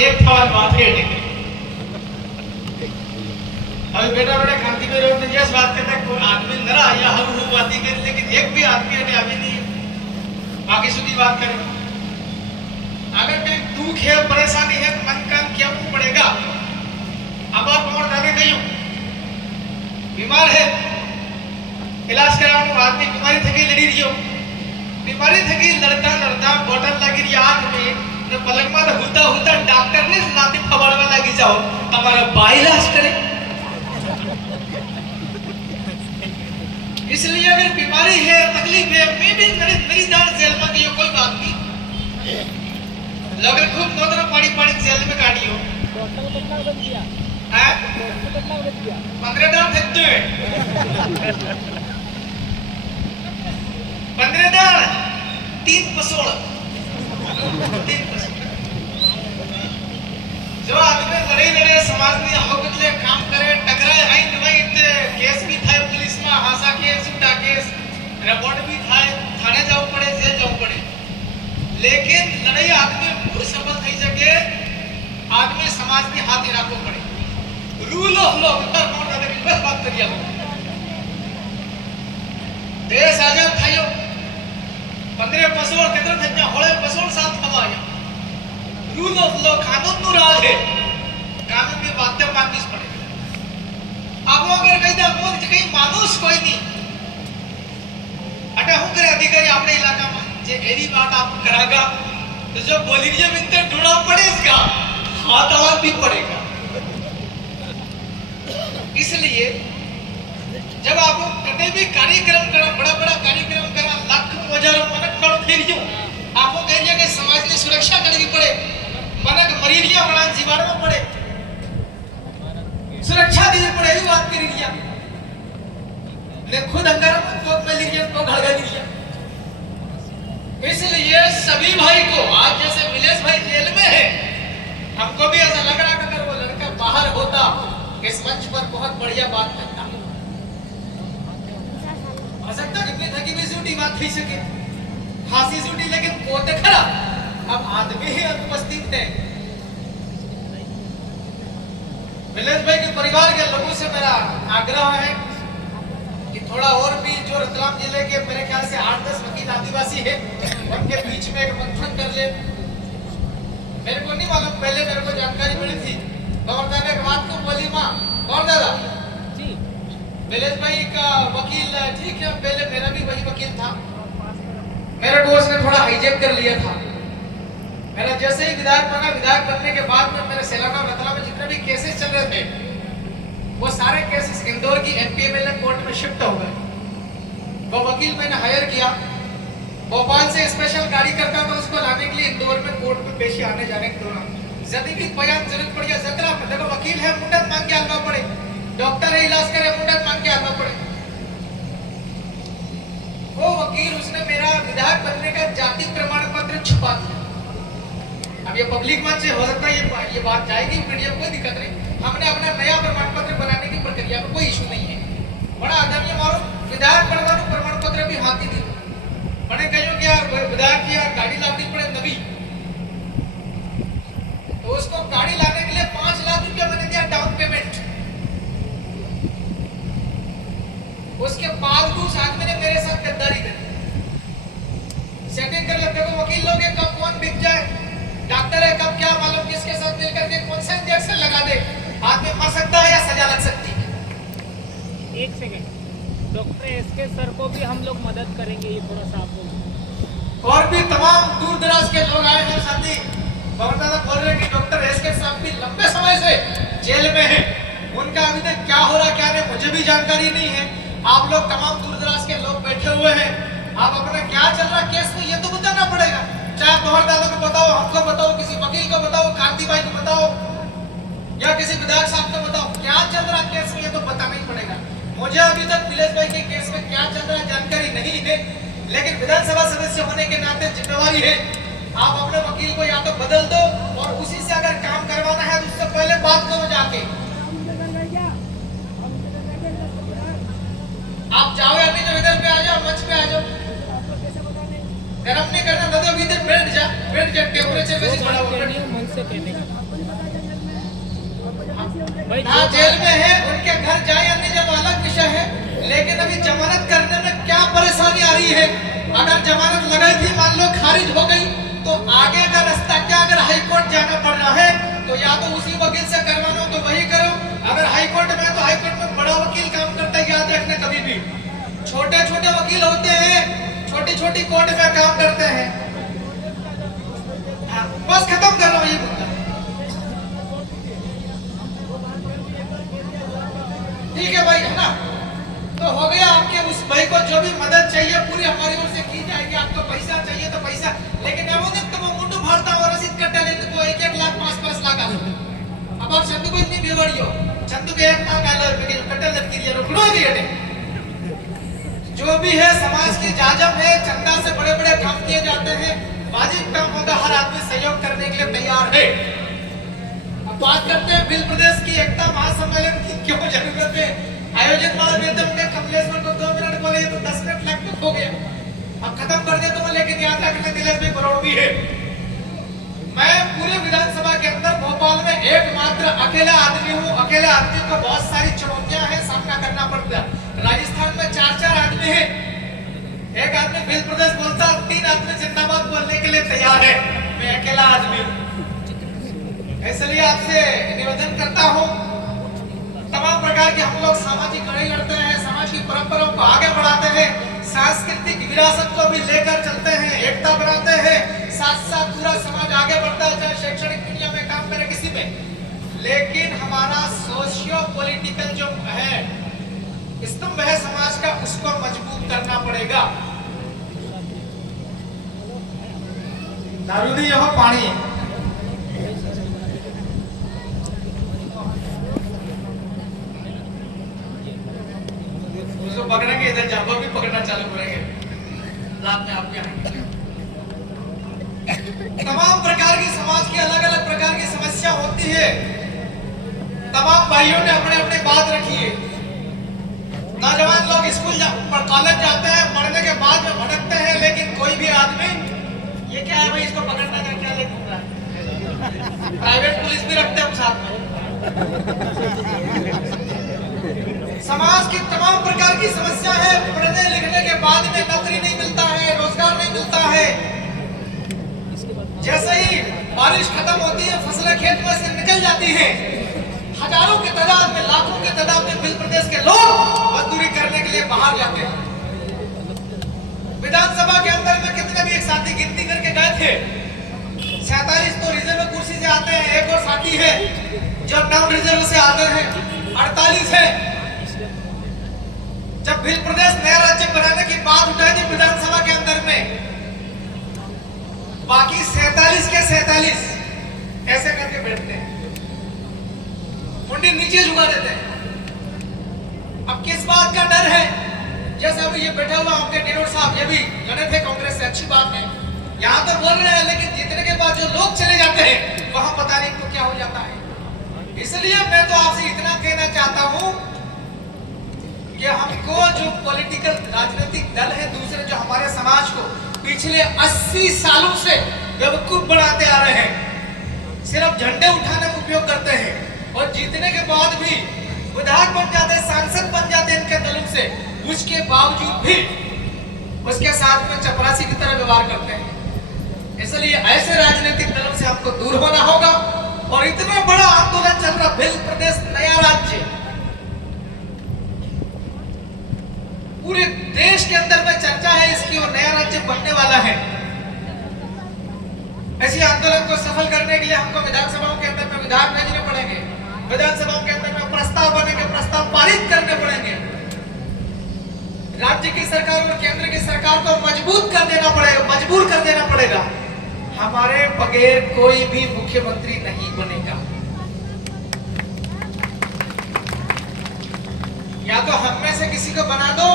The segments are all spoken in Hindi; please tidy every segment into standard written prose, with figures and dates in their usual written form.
एक सवाल बात है अभी बेटा बेटा क्रांति में रोड में जैसे बात करते कोई आदमी नरा या हम बातें कर लेकिन एक भी आदमी ने अभी नहीं बाकी सुधी बात करें अगर कहीं दुख है परेशानी है तो मन का क्या पड़ेगा अब आप और दावे गई बीमार है इलाज कराऊं आदमी बीमारी थकी लड़ी रही हो बीमारी थकी लड़ता लड़ता बोतल लगी रही आंख में तो पलक में होता होता डॉक्टर ने लाती फवाड़वा लगी जाओ हमारा बाई इलाज करे इसलिए अगर बीमारी है तकलीफ है मैं भी मेरी दान जेल में गई कोई बात नहीं लोग खूब नोदरा पानी पानी जेल में काटी हो टोटल कितना बच गया हैं टोटल कितना बच गया 15 दान थे 15 दान 3 पसोड़ 3 पसोड़ जो आदमी लड़े समाज में हक ले काम करे टकराए हाई नवाई केस भी थाय पुलिस में हासा केस उठा केस रिपोर्ट भी थाय थाने जाऊ पड़े जेल जाऊ पड़े लेकिन लड़ाई आदमी पूरी सफल થઈ શકે आदमी समाज के हाथ રાખવો પડે रूल ऑफ लॉ पर कोण दादा की बस बात करिया देश आजाद થયો 15 પસોળ કેતરો થયા હોળે પસોળ સાથ થવા આયા रूल ऑफ लॉ कानून नु राज है कानून की बातें माननी पड़ेगी अब अगर कहीं दे मोद कहीं मानुस कोई नहीं अटे हूं करे अधिकारी अपने इलाका में जे एरी बात आप करागा तो जो बोली जे मिनते ढूंढना पड़ेगा हाथ आवाज भी पड़ेगा इसलिए जब आप कभी भी कार्यक्रम करा बड़ा कार्यक्रम करा लाख हजारों मनक करो फिर आपको कहिए कि समाज की सुरक्षा करनी पड़े मनक मरीरिया बड़ा जीवाणु पड़े सुरक्षा देनी पड़े ये बात करी लिया ने खुद अंगारा को मलेरिया को घड़गा लिया इसलिए सभी भाई को आज जैसे मिलेश भाई जेल में है हमको भी ऐसा लग रहा कि अगर वो लड़का बाहर होता इस मंच पर बहुत बढ़िया बात करता हो सकता कितनी थकी भी झूठी बात थी सके फांसी झूठी लेकिन कोते खरा अब आदमी ही उपस्थित है मिलेश भाई के परिवार के लोगों से मेरा आग्रह है कि थोड़ा और भी जो रतलाम जिले के मेरे ख्याल से 8-10 वकील आदिवासी है उनके बीच में एक मंथन कर ले मेरे को नहीं मालूम पहले मेरे को जानकारी मिली थी गवर्नर ने एक बात को बोली मां कौन दादा जी मिलेश भाई का वकील ठीक है पहले मेरा भी वही वकील था मेरे दोस्त ने थोड़ा हाईजैक कर लिया था मेरा जैसे ही विधायक बना विधायक बनने के बाद में मेरे सेलाना रतला में जितने भी केसेस चल रहे थे वो सारे केसेस इंदौर की एमपीएमएलए कोर्ट में शिफ्ट हो गए वो वकील मैंने हायर किया भोपाल से स्पेशल गाड़ी करता था उसको लाने के लिए इंदौर में कोर्ट में पेशी आने जाने के दौरान यदि भी बयान जरूरत पड़ जाए जतरा में देखो वकील है मुंडन मांग के आना पड़े डॉक्टर है इलाज करे मुंडन मांग के आना पड़े वो वकील उसने मेरा विधायक बनने का जाति प्रमाण पत्र छुपा दिया अब ये पब्लिक मंच से हो सकता है ये बात जाएगी मीडिया कोई दिक्कत नहीं हमने अपना नया प्रमाण पत्र बनाने की प्रक्रिया में कोई इशू नहीं है बड़ा आदमी मारो विधायक बनवानो प्रमाण पत्र भी हाथी दी मैंने कहो कि यार विधायक की यार गाड़ी लानी पड़े नवी तो उसको गाड़ी लाने के लिए 5 लाख रुपया मैंने दिया डाउन पेमेंट उसके बाद उस आदमी ने मेरे साथ गद्दारी करी सेटिंग कर लेते को वकील लोग कब कौन बिक जाए डॉक्टर है कब क्या मालूम किसके साथ मिल करके कौन सा इंजेक्शन लगा दे आदमी मर सकता है या सजा लग सकती है एक सेकंड डॉक्टर एसके सर को भी हम लोग मदद करेंगे ये थोड़ा सा आप बोलो और भी तमाम दूर दराज के लोग आए हैं साथी गवर्नर बोल रहे हैं कि डॉक्टर एसके साहब भी लंबे समय से जेल में हैं उनका अभी तक क्या हो रहा क्या नहीं मुझे भी जानकारी नहीं है आप लोग तमाम दूर दराज के लोग बैठे हुए हैं आप अपना क्या चल रहा केस में ये तो बताना पड़ेगा चाहे तोहर दादा को बताओ हमको बताओ किसी वकील को बताओ कांति भाई को बताओ या किसी विधायक साहब को बताओ क्या चल रहा केस में ये तो बताना ही पड़ेगा मुझे अभी तक मिलेश भाई के केस में क्या चल रहा जानकारी नहीं है लेकिन विधानसभा सदस्य होने के नाते जिम्मेवारी है आप अपने वकील को या तो बदल दो और उसी से अगर काम करवाना है तो उससे पहले बात करो जाके आप जाओ या नहीं तो इधर पे आ जाओ मंच पे आ जाओ गरम नहीं करना दादा इधर बैठ जा टेम्परेचर वैसे बढ़ा हुआ मन से कहने का भाई ना जेल में है, उनके घर जाए या नहीं जब अलग विषय है, लेकिन अभी जमानत करने में क्या परेशानी आ रही है। अगर जमानत लगाई थी मान लो खारिज हो गई तो आगे का रास्ता क्या। अगर हाई कोर्ट जाना पड़ रहा है तो या तो उसी वकील से करवाना तो वही करो। अगर हाई कोर्ट में तो हाई कोर्ट में बड़ा वकील काम करता है, याद रखना कभी भी। छोटे छोटे वकील होते हैं, छोटी छोटी कोर्ट में काम करते हैं। हाँ, बस खत्म कर रहा हूँ ये मुद्दा। ठीक है भाई, है ना। तो हो गया, आपके उस भाई को जो भी मदद चाहिए पूरी हमारी ओर से की जाएगी। आपको पैसा चाहिए तो पैसा, लेकिन तो मुंडू भरता और रसीद कट्टा लेने को 1-1 लाख 5-5 लाख आलो। अब आप चंदू को इतनी बेवड़ियो, चंदू के 1 लाख आलो रुपए के कट्टा लटकी दिया रोकड़ो दिए। जो भी है समाज की जाजम है, चंदा से बड़े बड़े काम किए जाते हैं। वाजिब काम होगा, हर आदमी सहयोग करने के लिए तैयार है। अब बात करते हैं भिल प्रदेश की एकता महासम्मेलन की क्यों जरूरत है। आयोजन वाले नेता ने कमलेश्वर को 2 मिनट बोले तो 10 मिनट लगभग हो गया। अब खत्म कर दे तो, लेकिन याद रखना दिलेश भी करोड़ भी है। मैं पूरे विधानसभा के अंदर भोपाल में एकमात्र अकेला आदमी हूँ। अकेले आदमी को बहुत सारी चुनौतियां हैं, सामना करना पड़ता है। राजस्थान में 4-4 आदमी हैं। एक आदमी भिल प्रदेश बोलता, 3 आदमी जिंदाबाद बोलने के लिए तैयार है। मैं अकेला आदमी हूँ। इसलिए आपसे निवेदन करता हूँ, तमाम प्रकार के हम लोग सामाजिक लड़ाई लड़ते हैं, समाज की परंपराओं को आगे बढ़ाते हैं, सांस्कृतिक विरासत को भी लेकर चलते हैं, एकता बनाते हैं, साथ साथ पूरा समाज आगे बढ़ता है, चाहे शैक्षणिक दुनिया में काम करे किसी में। लेकिन हमारा सोशियो पॉलिटिकल जो है स्तंभ है समाज का, उसको मजबूत करना पड़ेगा। दारूदी यह पानी है। उसको पकड़ेंगे, इधर जाबो भी पकड़ना चालू करेंगे, रात में आप आएंगे। तमाम प्रकार की समाज की अलग अलग प्रकार की समस्या होती है। तमाम भाइयों ने अपने अपने बात रखी है। नौजवान लोग स्कूल कॉलेज जाते हैं, पढ़ने के बाद में भटकते हैं, लेकिन कोई भी आदमी ये क्या है भाई, इसको पकड़ना का क्या ले घूम रहा है। प्राइवेट पुलिस भी रखते हैं हम साथ में। समाज की तमाम प्रकार की समस्या है। पढ़ने लिखने के बाद में नौकरी नहीं मिलता है, रोजगार नहीं मिलता है। जैसे ही बारिश खत्म होती है, फसलें खेत में से निकल जाती हैं, हजारों की तादाद में, लाखों की तादाद में भिल प्रदेश के लोग मजदूरी करने के लिए बाहर जाते हैं। विधानसभा के अंदर में कितने भी एक साथी गिनती करके गए थे, 47 तो रिजर्व कुर्सी से आते हैं, एक और साथी है जो नॉन रिजर्व से आते हैं, 48 है। जब भिल प्रदेश नया राज्य बनाने की बात उठाई थी विधानसभा के अंदर में, बाकी 47 के 47 ऐसे करके बैठते हैं, मुंडी नीचे झुका देते हैं। अब किस बात का डर है? जैसे अभी ये बैठा हुआ आपके डिनोर साहब, ये भी लड़े थे कांग्रेस से, अच्छी बात है, यहाँ तो बोल रहे हैं, लेकिन जीतने के बाद जो लोग चले जाते हैं वहां पता नहीं तो क्या हो जाता है। इसलिए मैं तो आपसे इतना कहना चाहता हूं कि हमको जो पॉलिटिकल राजनीतिक दल है दूसरे, जो हमारे समाज को पिछले 80 सालों से बेवकूफ बनाते आ रहे हैं, सिर्फ झंडे उठाने में उपयोग करते हैं और जीतने के बाद भी विधायक बन जाते हैं, सांसद बन जाते हैं इनके दलों से, उसके बावजूद भी उसके साथ में चपरासी की तरह व्यवहार करते हैं। इसलिए ऐसे राजनीतिक दलों से हमको दूर होना होगा। और इतना बड़ा आंदोलन चल रहा, भिल प्रदेश नया राज्य, पूरे देश के अंदर में चर्चा है इसकी और नया राज्य बनने वाला है। ऐसे आंदोलन को सफल करने के लिए हमको विधानसभाओं के अंदर में विधायक भेजने पड़ेंगे, विधानसभाओं के अंदर में प्रस्ताव बनेंगे, प्रस्ताव पारित करने पड़ेंगे। राज्य की सरकार और केंद्र की सरकार को मजबूत कर देना पड़ेगा, मजबूर कर देना पड़ेगा। हमारे बगैर कोई भी मुख्यमंत्री नहीं बनेगा। या तो हम में से किसी को बना दो,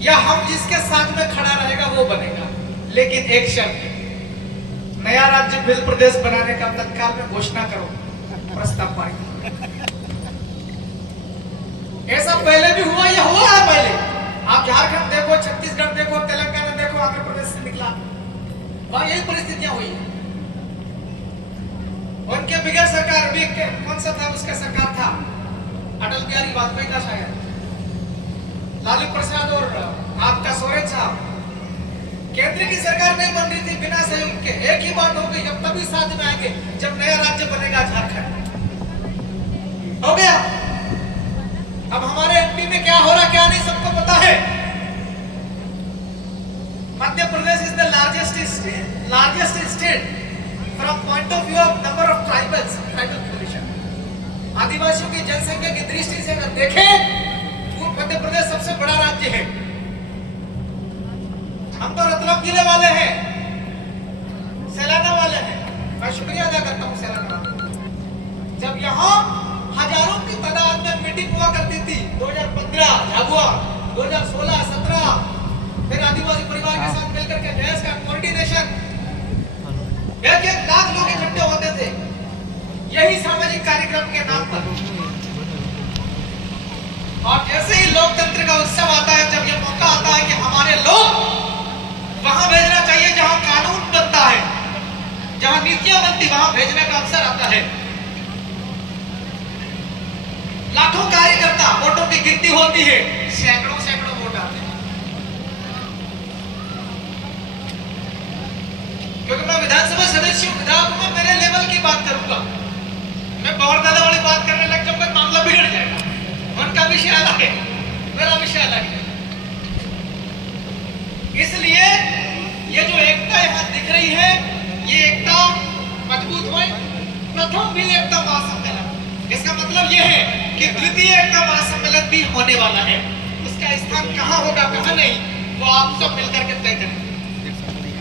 या हम जिसके साथ में खड़ा रहेगा वो बनेगा। लेकिन एक शर्त, नया राज्य भिल प्रदेश बनाने का तत्काल में घोषणा करो, प्रस्ताव पारित। ऐसा पहले भी हुआ, यह हुआ है पहले। आप झारखंड देखो, छत्तीसगढ़ देखो, तेलंगाना देखो, आंध्र प्रदेश से निकला, वहां यही परिस्थितियां हुई। उनके बगैर सरकार भी कौन सा था, उसका सरकार था अटल बिहारी वाजपेयी का, शायद लालू प्रसाद और आपका सोरेन साहब। केंद्र की सरकार नहीं बन रही थी बिना सहयोग के। एक ही बात हो गई, अब तभी साथ में आएंगे जब नया राज्य बनेगा झारखंड। हो गया। अब हमारे एमपी में क्या हो रहा क्या नहीं सबको पता है। Madhya Pradesh is the largest state from point of view of number of tribal population. आदिवासियों की जनसंख्या की दृष्टि से अगर देखें तो मध्य प्रदेश सबसे बड़ा राज्य है। हम तो रतलाम जिले वाले हैं, सैलाना वाले हैं। मैं शुक्रिया अदा करता हूँ सैलाना वालों। जब यहाँ हजारों की तादाद में मीटिंग हुआ करती थी 2015 झाबुआ, 2016, 17, फिर आदिवासी परिवार के साथ मिलकर के देश का कोऑर्डिनेशन, 1-1 लाख लोग इकट्ठे होते थे यही सामाजिक कार्यक्रम के नाम पर। और जैसे ही लोकतंत्र का उत्सव आता है, जब यह मौका आता है कि हमारे लोग वहां भेजना चाहिए जहां कानून बनता है, जहां नीतियां बनती, वहां भेजने का अवसर आता है। लाखों कार्यकर्ता, वोटों की गिनती होती है, सैकड़ों वोट आते हैं। क्योंकि मैं विधानसभा सदस्य हूं, मेरे लेवल की बात करूंगा। मैं बवरदादा वाली बात करने लग जाऊंगा, मामला बिगड़ जाएगा। उनका विषय अलग है, मेरा विषय अलग है। इसलिए ये जो एकता यहां दिख रही है, ये एकता मजबूत हुई। प्रथम भी एकता महासम्मेलन, इसका मतलब ये है कि द्वितीय एकता महासम्मेलन भी होने वाला है। उसका स्थान कहां होगा कहां नहीं, वो आप सब मिलकर के तय करेंगे।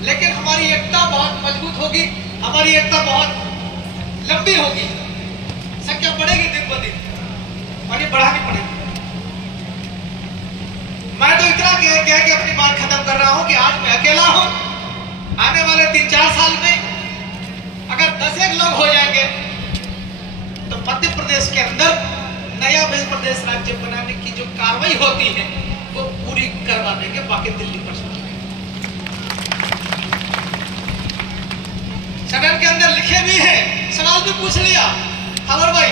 लेकिन हमारी एकता बहुत मजबूत होगी, हमारी एकता बहुत लंबी होगी, संख्या बढ़ेगी दिन ब दिन, और ये बढ़ानी पड़ेगी। मैं तो इतना कह के अपनी बात खत्म कर रहा हूं कि आज मैं अकेला हूं। आने वाले 3-4 साल में अगर 10-1 लोग हो जाएंगे तो मध्य प्रदेश के अंदर नया मध्य प्रदेश राज्य बनाने की जो कार्रवाई होती है वो पूरी करवा देंगे। बाकी दिल्ली पर सदन के अंदर लिखे भी हैं, सवाल भी पूछ लिया हवर भाई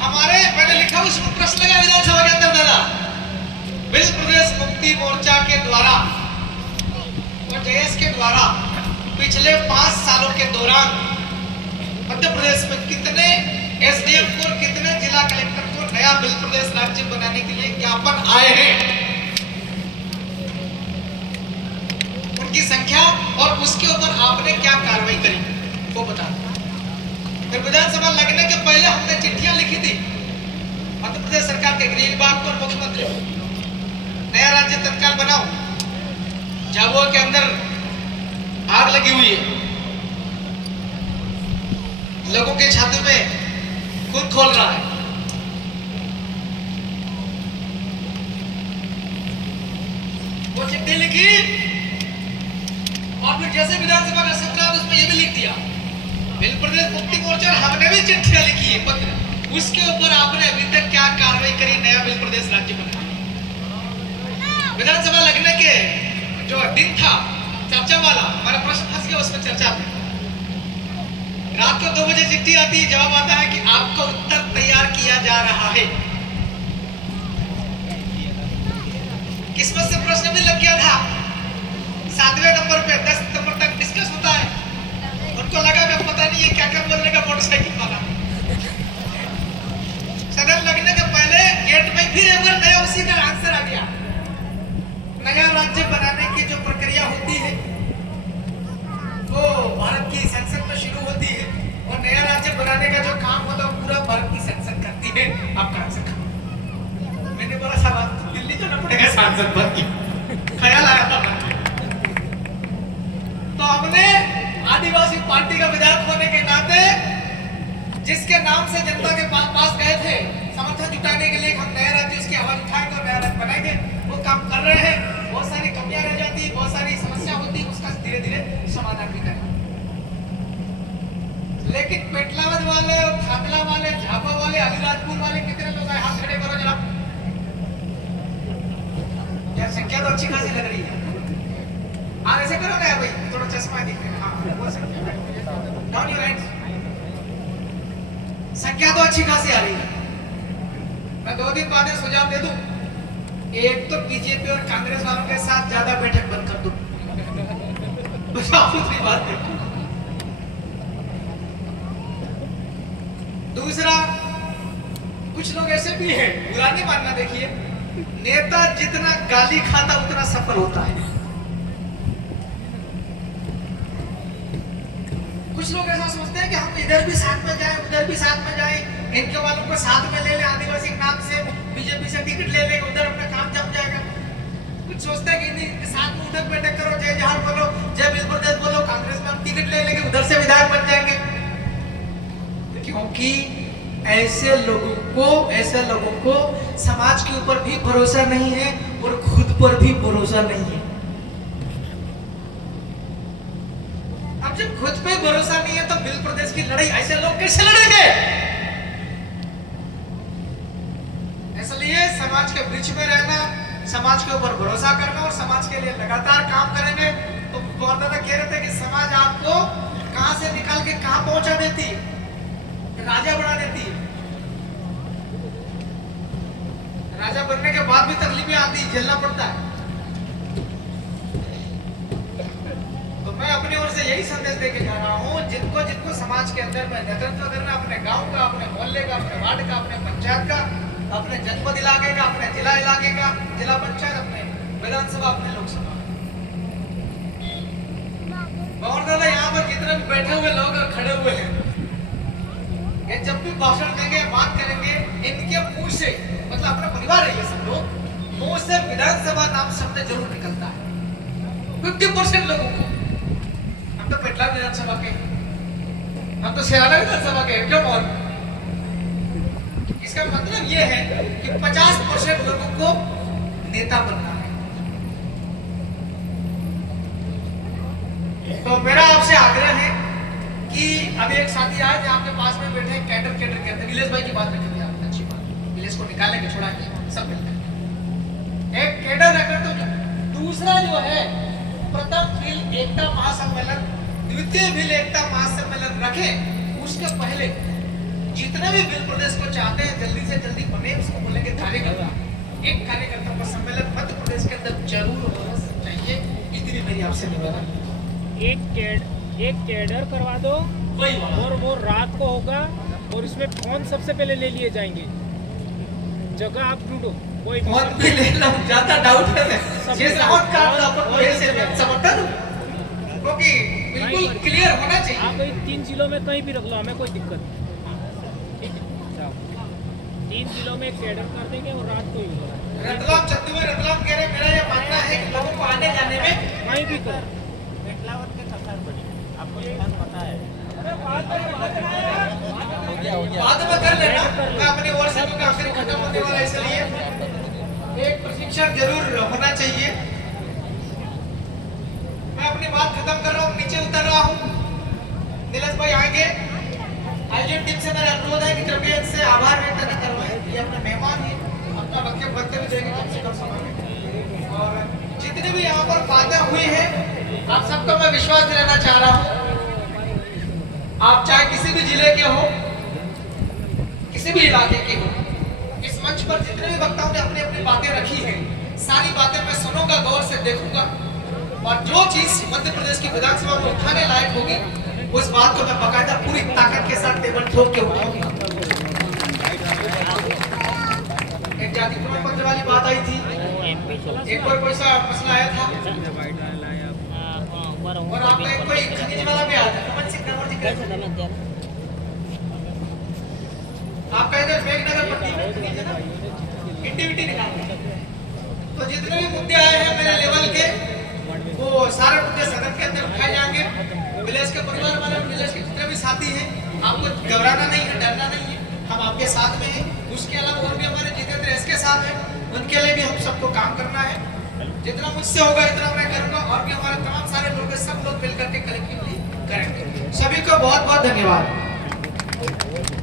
हमारे, मैंने लिखा उसमें प्रश्न लगा विधानसभा के अंदर दादा, मध्य प्रदेश मुक्ति मोर्चा के द्वारा और जेएस के द्वारा पिछले 5 सालों के दौरान मध्य प्रदेश में कितने एसडीएम को, कितने जिला कलेक्टर को नया मध्य प्रदेश राज्य बनाने के लिए ज्ञापन आए हैं, उनकी संख्या और उसके ऊपर आपने क्या कार्रवाई करी वो बता दें। फिर विधानसभा लगने के पहले हमने चिट्ठियां लिखी थी मध्य प्रदेश सरकार के गृह विभाग को और मुख्यमंत्री को, नया राज्य तत्काल बनाओ। झाबुआ के अंदर आग लगी हुई है, लोगों के छाती में खून खोल रहा है। वो चिट्ठी लिखी और फिर जैसे विधानसभा का सत्र उसमें ये भी लिख दिया मध्य प्रदेश मुक्ति मोर्चा, हमने भी चिट्ठियां लिखी है पत्र, उसके ऊपर आपने अभी तक क्या कार्रवाई करी नया मध्य प्रदेश राज्य बनाने। विधानसभा लगने के जो दिन था चर्चा वाला, हमारा प्रश्न फंस गया उसमें चर्चा में। रात को 2 बजे चिट्ठी आती है, जवाब आता है कि आपको उत्तर तैयार किया जा रहा है। किस्मत से प्रश्न भी लग गया था 7वें नंबर पे, 10 नंबर तक डिस्कस होता है। उनको लगा कि पता नहीं ये क्या क्या बोलने का मोटरसाइकिल वाला। सदन लगने के पहले गेट में फिर एक बार नया उसी का आंसर आ गया। नया राज्य बनाने की जो प्रक्रिया होती है वो भारत की संसद में शुरू होती है, और नया राज्य बनाने का जो काम होता है पूरा भारत की संसद करती है। आपका आंसर मैंने बोला सवाल दिल्ली तो न पड़ेगा सांसद बन की, ख्याल आया था। तो हमने आदिवासी पार्टी का विधायक होने के नाते जिसके नाम से जनता के पास गए थे समर्थन जुटाने के लिए, हम नया राज्य उसकी आवाज उठाएंगे और नया राज्य बनाएंगे, वो काम कर रहे हैं। बहुत सारी कमियां रह जाती, बहुत सारी समस्या होती, उसका धीरे धीरे समाधान भी करें। लेकिन पेटलावद वाले, खातला वाले, झापा वाले, अलीराजपुर वाले कितने लोग आए? हाथ खड़े करो जरा। यार संख्या तो अच्छी खासी लग रही है। हाँ ऐसे करो ना यार भाई, थोड़ा चश्मा दिख रहा है। हाँ वो संख्या। Down your hands. संख्या तो अच्छी खासी आ रही है। मैं 2 दिन बाद सुझाव दे दूं, एक तो बीजेपी और कांग्रेस वालों के साथ ज्यादा बैठक बंद कर दूं। बस आप दूसरी बात देखिए। दूसरा, कुछ लोग ऐसे भी हैं, बुरा नहीं मानना, देखिए नेता जितना गाली खाता उतना सफल होता है। कुछ लोग ऐसा सोचते हैं कि हम इधर भी साथ में जाएं, उधर भी साथ में जाएं, इनके वालों को साथ में ले ले, आदिवासी के नाम से बीजेपी से टिकट ले ले, उधर अपना काम जम जाएगा। कुछ सोचते हैं कि इनके साथ में उधर बैठक करो, जय जहां बोलो, जय बिल प्रदेश बोलो, कांग्रेस में हम टिकट ले लेंगे, उधर से विधायक बन जाएंगे। क्योंकि ऐसे लोगों को समाज के ऊपर भी भरोसा नहीं है और खुद पर भी भरोसा नहीं है। अब जब खुद पे भरोसा नहीं है तो बिल प्रदेश की लड़ाई ऐसे लोग कैसे लड़ेंगे? इसलिए समाज के बीच में रहना, समाज के ऊपर भरोसा करना और समाज के लिए लगातार काम करेंगे। तो बहुत ज्यादा कह रहे थे कि समाज आपको कहां से निकाल के कहां पहुंचा देती है, राजा बना देती है। राजा बनने के बाद भी तकलीफें आती है, झेलना पड़ता है। तो मैं अपनी ओर से यही संदेश देके जा रहा हूँ, जिनको समाज के अंदर में नेतृत्व करना, अपने गांव का, अपने मोहल्ले का, अपने वार्ड का, अपने पंचायत का, अपने जनपद इलाके का, अपने जिला इलाके का, जिला पंचायत, अपने विधानसभा, अपने लोकसभा। और दादा यहाँ पर जितने भी बैठे हुए लोग और खड़े हुए हैं, ये जब भी भाषण देंगे, बात करेंगे, इनके मुंह से, मतलब अपना परिवार है ये सब लोग, मुंह से विधानसभा नाम शब्द जरूर निकलता है। 50% लोगों को, हम तो पेटला विधानसभा के, हम तो शेराला विधानसभा के, क्यों बोल? इसका मतलब ये है कि 50% लोगों को नेता बनना है। तो मेरा आपसे आग्रह है कि अभी एक साथी आए थे आपके पास में बैठे, कैडर कहते हैं, विलेश भाई की बात रखी थी आपने, अच्छी बात, विलेश को निकालेंगे, छोड़ाएंगे, सब मिलकर एक कैडर रखकर। तो दूसरा जो है, प्रथम भील एकता महासम्मेलन, द्वितीय भील एकता महासम्मेलन रखे, उसके पहले जितने भी भील प्रदेश को चाहते हैं जल्दी से जल्दी बने, उसको बोलेंगे कार्यकर्ता, एक कार्यकर्ता का सम्मेलन मध्य प्रदेश के अंदर जरूर होना चाहिए। इतनी मेरी आपसे निवेदन। एक कैडर करवा दो, और वो रात को होगा, और इसमें फोन सबसे पहले ले लिए जाएंगे। जगह आप ढूंढो, कोई फोन भी लेना ज्यादा डाउट है, ये साउंड कार्ड आपको ऐसे समर्थन, क्योंकि बिल्कुल क्लियर होना चाहिए। आप 3 जिलों में कहीं भी रख लो, हमें कोई दिक्कत नहीं। ठीक है, 3 जिलों में एक कैडर कर देंगे और रात को ही होगा। रतलाम, चंदू में रतलाम कह रहे, मेरा ये मानना है कि लोगों को आने जाने में कहीं भी करो, आपको ये पता है, बाद में कर लेना। मैं अपनी ओर से, क्योंकि आखिर खत्म होने वाला है, इसलिए एक प्रशिक्षण जरूर होना चाहिए। मैं अपनी बात खत्म कर रहा हूँ, नीचे उतर रहा हूँ। नीलेश भाई आएंगे, आयोजन टीम से मेरा अनुरोध है कि कृपया इनसे आभार व्यक्त न करवाएं, ये अपने मेहमान हैं, अपना वक्तव्य बनते हुए जाएंगे कम से कम समय में। और जितनी भी यहाँ पर बातें हुई हैं, आप सबको मैं विश्वास दिलाना चाह रहा हूँ, आप चाहे किसी भी जिले के हो, किसी भी इलाके के हो, इस मंच पर जितने भी वक्ताओं ने अपनी अपनी बातें रखी हैं, सारी बातें मैं सुनूंगा, गौर से देखूंगा, और जो चीज मध्य प्रदेश की विधानसभा में उठाने लायक होगी, उस बात को मैं बाकायदा पूरी ताकत के साथ टेबल ठोक के उठाऊंगा। एक जाति प्रमाण पत्र वाली बात आई थी, एक और कोई सा मसला आया था, और आपका एक कोई खनिज वाला भी आया था, आपका इधर मेघनगर पट्टी में खनिज है ना, इंडिविटी निकालना। तो जितने भी मुद्दे आए हैं मेरे लेवल के, वो सारे मुद्दे सदन के अंदर उठाए जाएंगे। विलेश के परिवार वाले, विलेश के जितने भी साथी हैं, आपको घबराना नहीं है, डरना नहीं है, हम आपके साथ में हैं। उसके अलावा और भी हमारे जितेंद्र एस के साथ हैं, उनके लिए भी हम सबको काम करना है। जितना मुझसे होगा इतना मैं करूंगा, और भी हमारे तमाम सारे लोग, सब लोग मिलकर के कलेक्टिवली करेंगे। सभी को बहुत बहुत धन्यवाद।